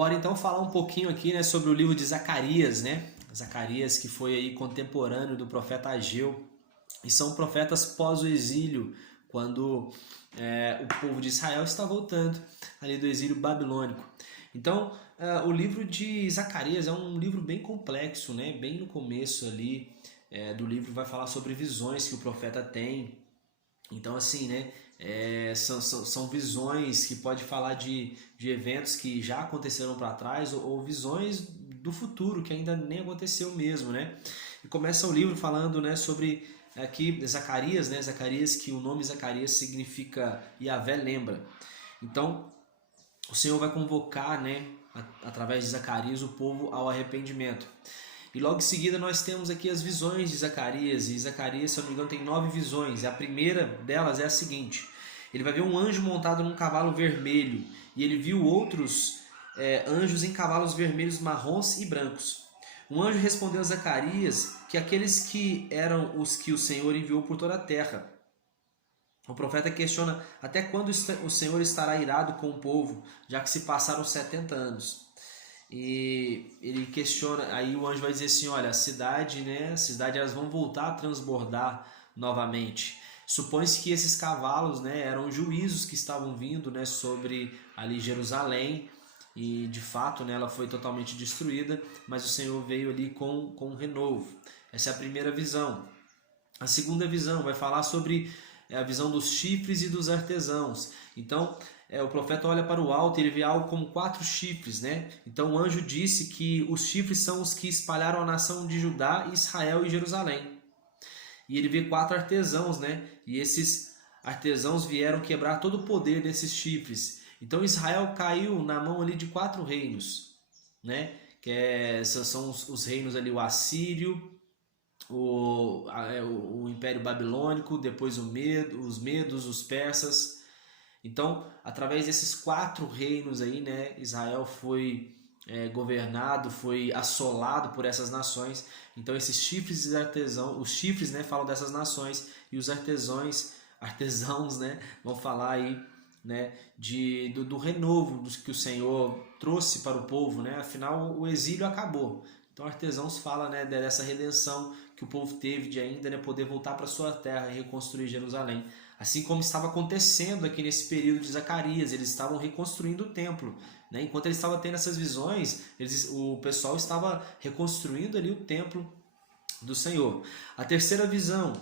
Bora então falar um pouquinho aqui, né, sobre o livro de Zacarias, né? Zacarias, que foi aí contemporâneo do profeta Ageu, e são profetas pós o exílio, quando o povo de Israel está voltando ali do exílio babilônico. Então, o livro de Zacarias é um livro bem complexo, né? Bem no começo ali do livro vai falar sobre visões que o profeta tem. Então, assim, né? São visões que pode falar de eventos que já aconteceram para trás ou visões do futuro que ainda nem aconteceu mesmo, né? E começa o livro falando, né, sobre aqui Zacarias, né? Zacarias, que o nome Zacarias significa Yahvé lembra. Então, o Senhor vai convocar, né, através de Zacarias, o povo ao arrependimento. E logo em seguida nós temos aqui as visões de Zacarias. E Zacarias, se eu não me engano, tem 9 visões. E a primeira delas é a seguinte: ele vai ver um anjo montado num cavalo vermelho. E ele viu outros anjos em cavalos vermelhos, marrons e brancos. Um anjo respondeu a Zacarias que aqueles que eram os que o Senhor enviou por toda a terra. O profeta questiona até quando o Senhor estará irado com o povo, já que se passaram 70 anos. E ele questiona, aí o anjo vai dizer assim, olha, a cidade elas vão voltar a transbordar novamente. Supõe-se que esses cavalos, né, eram juízos que estavam vindo, né, sobre ali Jerusalém, e de fato, né, ela foi totalmente destruída, mas o Senhor veio ali com um renovo. Essa é a primeira visão. A segunda visão vai falar sobre a visão dos chifres e dos artesãos. Então, o profeta olha para o alto e ele vê algo como 4 chifres, né? Então o anjo disse que os chifres são os que espalharam a nação de Judá, Israel e Jerusalém. E ele vê 4 artesãos, né? E esses artesãos vieram quebrar todo o poder desses chifres. Então Israel caiu na mão ali de 4 reinos, né? São os reinos ali, o assírio, o Império Babilônico, depois os medos, os persas. Então, através desses 4 reinos aí, né, Israel foi governado, foi assolado por essas nações. Então, esses chifres e artesãos, os chifres, né, falam dessas nações, e os artesãos, né, vão falar aí, né, do renovo que o Senhor trouxe para o povo, né? Afinal, o exílio acabou. Então, artesãos fala, né, dessa redenção que o povo teve de ainda, né, poder voltar para sua terra e reconstruir Jerusalém. Assim como estava acontecendo aqui nesse período de Zacarias, eles estavam reconstruindo o templo, né? Enquanto eles estavam tendo essas visões, o pessoal estava reconstruindo ali o templo do Senhor. A terceira visão,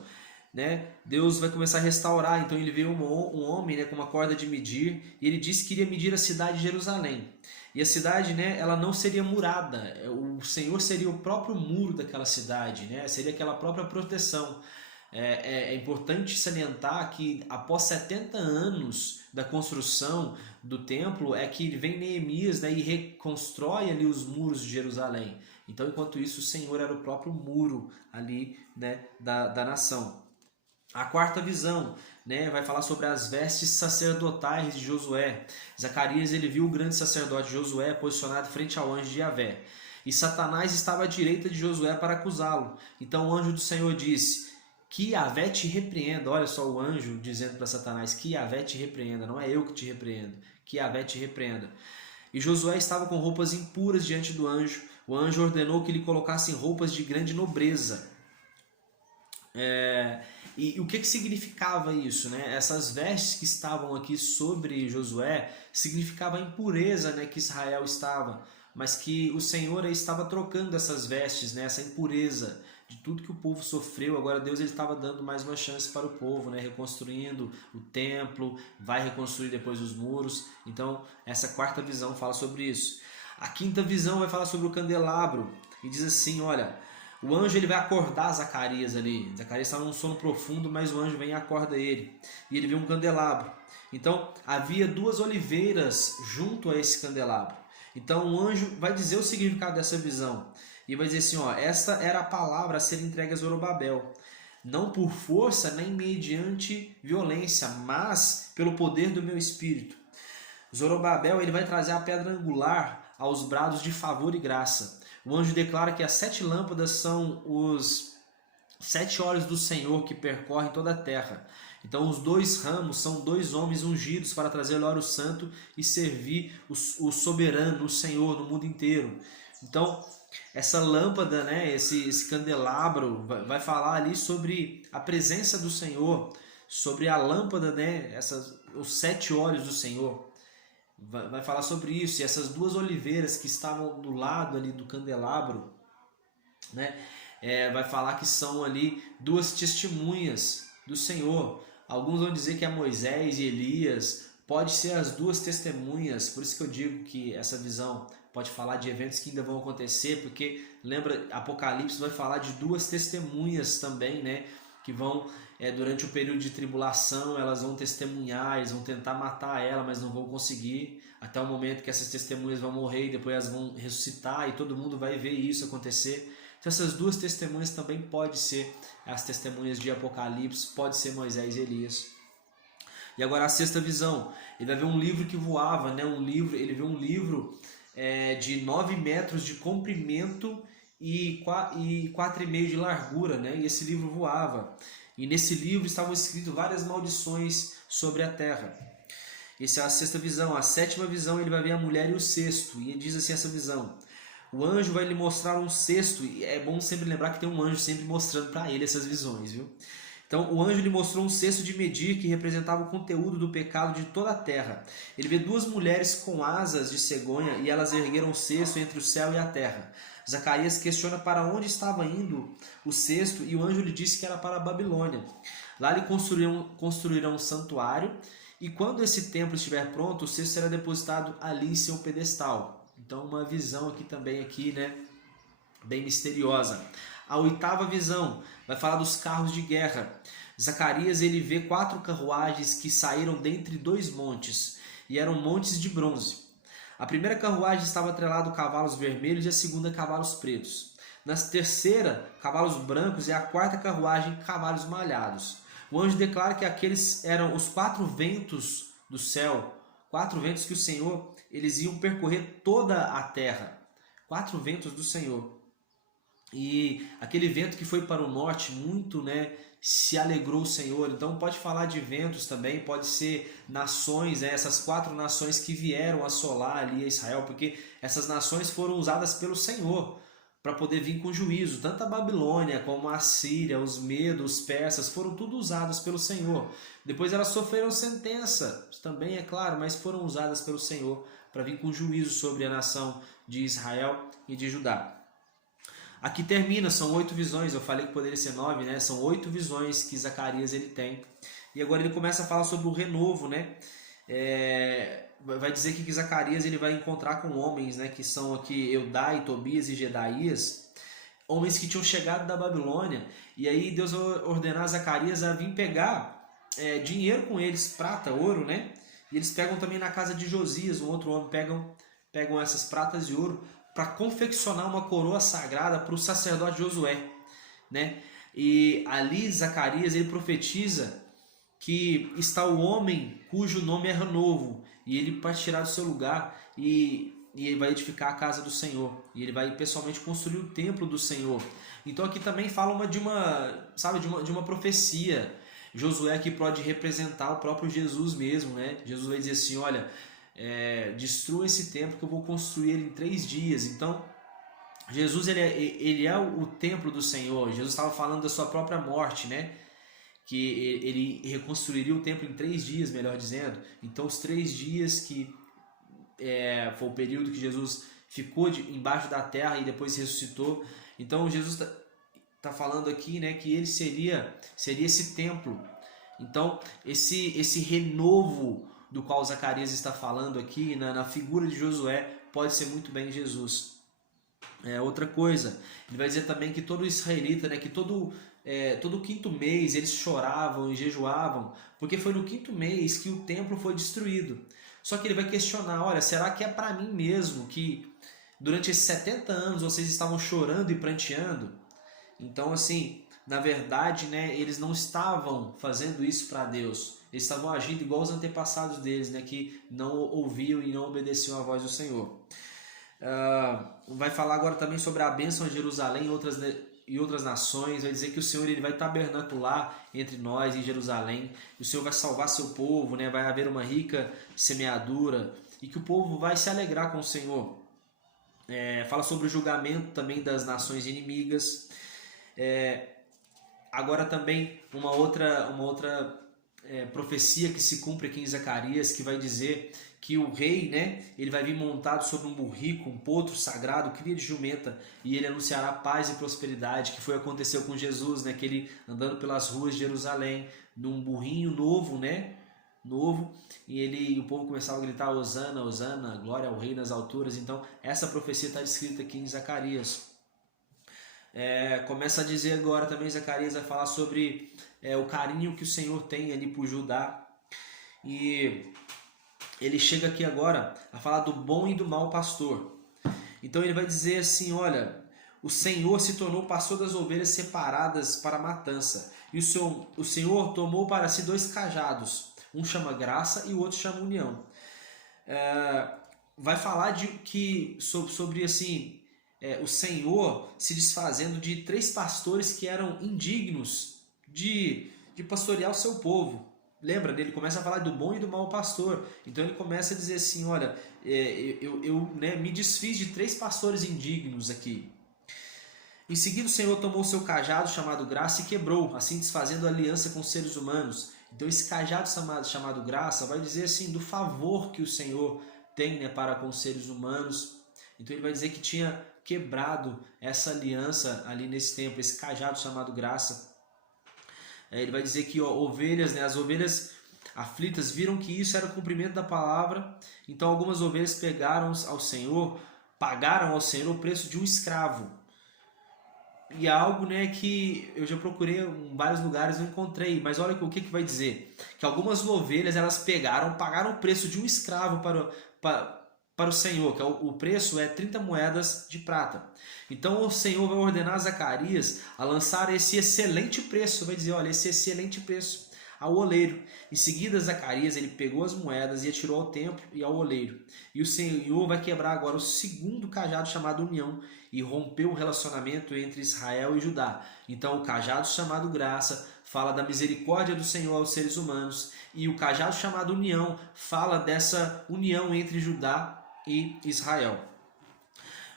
né? Deus vai começar a restaurar. Então ele vê um homem, né, com uma corda de medir, e ele disse que iria medir a cidade de Jerusalém. E a cidade, né, ela não seria murada. O Senhor seria o próprio muro daquela cidade, né? Seria aquela própria proteção. É importante salientar que após 70 anos da construção do templo é que vem Neemias, né, e reconstrói ali os muros de Jerusalém. Então, enquanto isso, o Senhor era o próprio muro ali, né, da nação. A quarta visão, né, vai falar sobre as vestes sacerdotais de Josué. Zacarias ele viu o grande sacerdote Josué posicionado frente ao anjo de Yahvé. E Satanás estava à direita de Josué para acusá-lo. Então o anjo do Senhor disse: que Yahvé te repreenda. Olha só o anjo dizendo para Satanás: que Yahvé te repreenda, não é eu que te repreendo, que Yahvé te repreenda. E Josué estava com roupas impuras diante do anjo. O anjo ordenou que lhe colocassem roupas de grande nobreza. E o que significava isso, né? Essas vestes que estavam aqui sobre Josué significava a impureza, né, que Israel estava, mas que o Senhor estava trocando essas vestes, né, essa impureza de tudo que o povo sofreu. Agora Deus ele estava dando mais uma chance para o povo, né, reconstruindo o templo, vai reconstruir depois os muros. Então essa quarta visão fala sobre isso. A quinta visão vai falar sobre o candelabro e diz assim, olha, o anjo ele vai acordar Zacarias ali. Zacarias estava num sono profundo, mas o anjo vem e acorda ele. E ele vê um candelabro. Então havia 2 oliveiras junto a esse candelabro. Então o anjo vai dizer o significado dessa visão. E vai dizer assim, ó, esta era a palavra a ser entregue a Zorobabel. Não por força nem mediante violência, mas pelo poder do meu espírito. Zorobabel ele vai trazer a pedra angular aos brados de favor e graça. O anjo declara que as 7 lâmpadas são os 7 olhos do Senhor que percorrem toda a terra. Então os dois ramos são dois homens ungidos para trazer o óleo santo e servir o soberano, o Senhor, no mundo inteiro. Então essa lâmpada, né, esse candelabro vai falar ali sobre a presença do Senhor, sobre a lâmpada, né, os 7 olhos do Senhor. Vai falar sobre isso. E essas duas oliveiras que estavam do lado ali do candelabro, né, vai falar que são ali duas testemunhas do Senhor. Alguns vão dizer que é Moisés e Elias. Pode ser as duas testemunhas. Por isso que eu digo que essa visão pode falar de eventos que ainda vão acontecer, porque lembra, Apocalipse vai falar de duas testemunhas também, né, que vão, durante o período de tribulação, elas vão testemunhar, eles vão tentar matar ela, mas não vão conseguir, até o momento que essas testemunhas vão morrer e depois elas vão ressuscitar e todo mundo vai ver isso acontecer. Então essas duas testemunhas também pode ser as testemunhas de Apocalipse, pode ser Moisés e Elias. E agora a sexta visão, ele vai ver um livro que voava, né? Ele vê um livro de 9 metros de comprimento e 4,5 de largura, né? E esse livro voava. E nesse livro estavam escritas várias maldições sobre a terra. Essa é a sexta visão. A sétima visão, ele vai ver a mulher e o cesto. E ele diz assim essa visão: o anjo vai lhe mostrar um cesto. E é bom sempre lembrar que tem um anjo sempre mostrando para ele essas visões, viu? Então o anjo lhe mostrou um cesto de medir que representava o conteúdo do pecado de toda a terra. Ele vê 2 mulheres com asas de cegonha e elas ergueram o cesto entre o céu e a terra. Zacarias questiona para onde estava indo o cesto e o anjo lhe disse que era para a Babilônia. Lá lhe construirão um santuário e quando esse templo estiver pronto, o cesto será depositado ali em seu pedestal. Então uma visão aqui, né, bem misteriosa. A oitava visão vai falar dos carros de guerra. Zacarias ele vê 4 carruagens que saíram dentre 2 montes, e eram montes de bronze. A primeira carruagem estava atrelada a cavalos vermelhos e a segunda cavalos pretos. Na terceira, cavalos brancos, e a quarta carruagem, cavalos malhados. O anjo declara que aqueles eram os 4 ventos do céu, 4 ventos que o Senhor, eles iam percorrer toda a terra. 4 ventos do Senhor. E aquele vento que foi para o norte, muito, né, se alegrou o Senhor. Então pode falar de ventos também, pode ser nações, né, essas 4 nações que vieram assolar ali a Israel, porque essas nações foram usadas pelo Senhor para poder vir com juízo. Tanto a Babilônia como a Assíria, os medos, os persas, foram tudo usados pelo Senhor. Depois elas sofreram sentença, também é claro, mas foram usadas pelo Senhor para vir com juízo sobre a nação de Israel e de Judá. Aqui termina, são 8 visões, eu falei que poderia ser 9, né? São 8 visões que Zacarias ele tem. E agora ele começa a falar sobre o renovo, né? Vai dizer que Zacarias ele vai encontrar com homens, né? Que são aqui Eudai, Tobias e Gedaías, homens que tinham chegado da Babilônia. E aí Deus vai ordenar a Zacarias a vir pegar dinheiro com eles, prata, ouro, né? E eles pegam também na casa de Josias, um outro homem, pegam essas pratas e ouro para confeccionar uma coroa sagrada para o sacerdote Josué, né? E ali Zacarias ele profetiza que está o homem cujo nome é renovo, e ele partirá do seu lugar e ele vai edificar a casa do Senhor, e ele vai pessoalmente construir o templo do Senhor. Então aqui também fala de uma profecia. Josué aqui pode representar o próprio Jesus mesmo, né? Jesus vai dizer assim, olha, destrua esse templo que eu vou construir ele em 3 dias. Então Jesus ele é o templo do Senhor. Jesus estava falando da sua própria morte, né? Que ele reconstruiria o templo em 3 dias, melhor dizendo. Então os 3 dias que foi o período que Jesus ficou embaixo da terra e depois ressuscitou. Então Jesus está falando aqui, né, que ele seria esse templo. Então esse renovo do qual Zacarias está falando aqui, na figura de Josué, pode ser muito bem Jesus. Outra coisa, ele vai dizer também que todo israelita, né, que todo 5º mês eles choravam e jejuavam, porque foi no 5º mês que o templo foi destruído. Só que ele vai questionar, olha, será que é para mim mesmo que durante esses 70 anos vocês estavam chorando e pranteando? Então assim, na verdade, né, eles não estavam fazendo isso para Deus. Eles estavam agindo igual os antepassados deles, né, que não ouviam e não obedeciam à voz do Senhor. Vai falar agora também sobre a bênção a Jerusalém e outras e outras nações, vai dizer que o Senhor ele vai tabernacular entre nós em Jerusalém, o Senhor vai salvar seu povo, né? Vai haver uma rica semeadura e que o povo vai se alegrar com o Senhor. Fala sobre o julgamento também das nações inimigas. Agora também uma outra profecia que se cumpre aqui em Zacarias, que vai dizer que o rei, né, ele vai vir montado sobre um burrico, um potro sagrado, cria de jumenta, e ele anunciará paz e prosperidade, que foi o que aconteceu com Jesus, né, que ele andando pelas ruas de Jerusalém, num burrinho novo, né, e o povo começava a gritar Hosana, Hosana, glória ao rei nas alturas. Então essa profecia está descrita aqui em Zacarias. Começa a dizer agora também, Zacarias vai falar sobre o carinho que o Senhor tem ali por Judá, e ele chega aqui agora a falar do bom e do mau pastor. Então ele vai dizer assim, olha, o Senhor se tornou pastor das ovelhas separadas para a matança, e o Senhor tomou para si 2 cajados, um chama graça e o outro chama união. Vai falar sobre assim, o Senhor se desfazendo de 3 pastores que eram indignos de pastorear o seu povo. Lembra? Ele começa a falar do bom e do mau pastor. Então ele começa a dizer assim, olha, eu me desfiz de 3 pastores indignos aqui. Em seguida o Senhor tomou o seu cajado chamado graça e quebrou, assim desfazendo a aliança com os seres humanos. Então esse cajado chamado graça vai dizer assim do favor que o Senhor tem, né, para com os seres humanos. Então ele vai dizer que tinha quebrado essa aliança ali nesse tempo, esse cajado chamado graça. Ele vai dizer que ovelhas, né, as ovelhas aflitas viram que isso era o cumprimento da palavra. Então algumas ovelhas pagaram ao Senhor o preço de um escravo. E é algo, né, que eu já procurei em vários lugares e não encontrei. Mas olha o que vai dizer. Que algumas ovelhas elas pagaram o preço de um escravo para o Senhor, que o preço é 30 moedas de prata. Então o Senhor vai ordenar a Zacarias a lançar esse excelente preço, vai dizer, olha, esse excelente preço ao oleiro. Em seguida Zacarias ele pegou as moedas e atirou ao templo e ao oleiro. E o Senhor vai quebrar agora o segundo cajado chamado união e rompeu o relacionamento entre Israel e Judá. Então o cajado chamado graça fala da misericórdia do Senhor aos seres humanos, e o cajado chamado união fala dessa união entre Judá e Israel.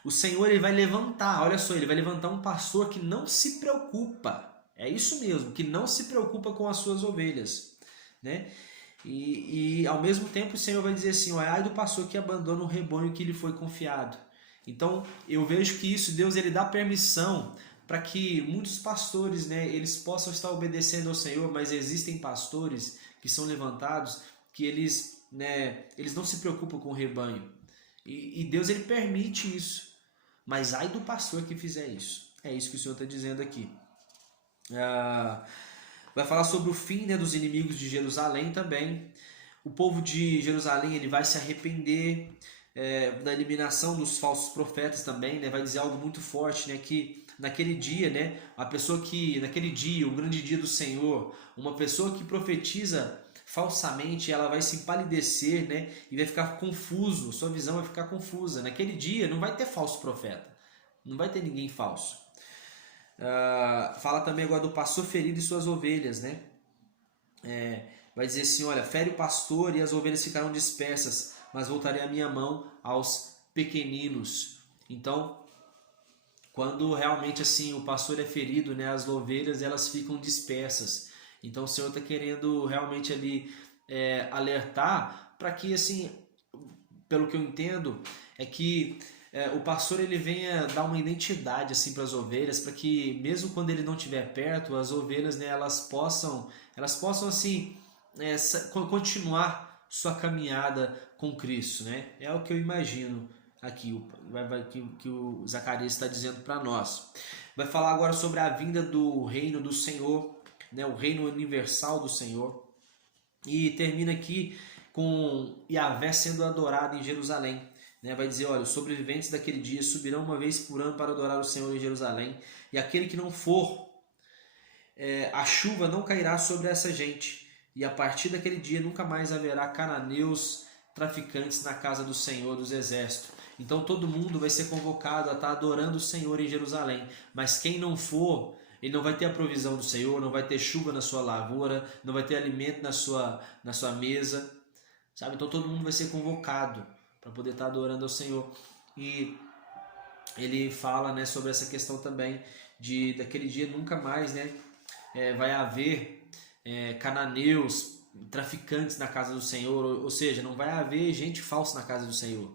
O Senhor ele vai levantar, olha só, ele vai levantar um pastor que não se preocupa, é isso mesmo, que não se preocupa com as suas ovelhas, né? E ao mesmo tempo o Senhor vai dizer assim, ai do pastor que abandona o rebanho que lhe foi confiado. Então eu vejo que isso, Deus ele dá permissão para que muitos pastores, né, eles possam estar obedecendo ao Senhor, mas existem pastores que são levantados que eles não se preocupam com o rebanho. E Deus ele permite isso. Mas ai do pastor que fizer isso. É isso que o Senhor está dizendo aqui. Vai falar sobre o fim, né, dos inimigos de Jerusalém também. O povo de Jerusalém ele vai se arrepender da eliminação dos falsos profetas também, né? Vai dizer algo muito forte, né, que naquele dia, né, naquele dia, o grande dia do Senhor, uma pessoa que profetiza falsamente, ela vai se empalidecer, né, e vai ficar confuso, sua visão vai ficar confusa. Naquele dia não vai ter falso profeta, não vai ter ninguém falso. Fala também agora do pastor ferido e suas ovelhas, né? Vai dizer assim, olha, fere o pastor e as ovelhas ficarão dispersas, mas voltarei a minha mão aos pequeninos. Então, quando realmente assim o pastor é ferido, né, as ovelhas elas ficam dispersas. Então o Senhor está querendo realmente ali alertar para que, assim, pelo que eu entendo, é que o pastor ele venha dar uma identidade assim para as ovelhas, para que mesmo quando ele não estiver perto, as ovelhas, né, elas possam assim continuar sua caminhada com Cristo, né? É o que eu imagino aqui que o Zacarias está dizendo para nós. Vai falar agora sobre a vinda do reino do Senhor, né, o reino universal do Senhor, e termina aqui com Yahvé sendo adorado em Jerusalém, né? Vai dizer, olha, os sobreviventes daquele dia subirão uma vez por ano para adorar o Senhor em Jerusalém, e aquele que não for, a chuva não cairá sobre essa gente, e a partir daquele dia nunca mais haverá cananeus traficantes na casa do Senhor dos Exércitos. Então todo mundo vai ser convocado a estar adorando o Senhor em Jerusalém. Mas quem não for, ele não vai ter a provisão do Senhor, não vai ter chuva na sua lavoura, não vai ter alimento na sua mesa, sabe? Então todo mundo vai ser convocado para poder estar adorando ao Senhor. E ele fala, né, sobre essa questão também daquele dia nunca mais, né, vai haver cananeus, traficantes na casa do Senhor, ou seja, não vai haver gente falsa na casa do Senhor.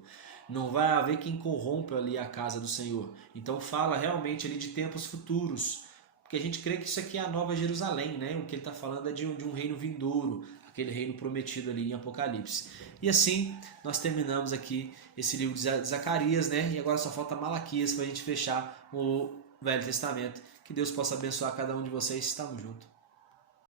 Não vai haver quem corrompa ali a casa do Senhor. Então fala realmente ali de tempos futuros, porque a gente crê que isso aqui é a nova Jerusalém, né? O que ele está falando é de um reino vindouro, aquele reino prometido ali em Apocalipse. E assim nós terminamos aqui esse livro de Zacarias, né? E agora só falta Malaquias para a gente fechar o Velho Testamento. Que Deus possa abençoar cada um de vocês. Estamos juntos.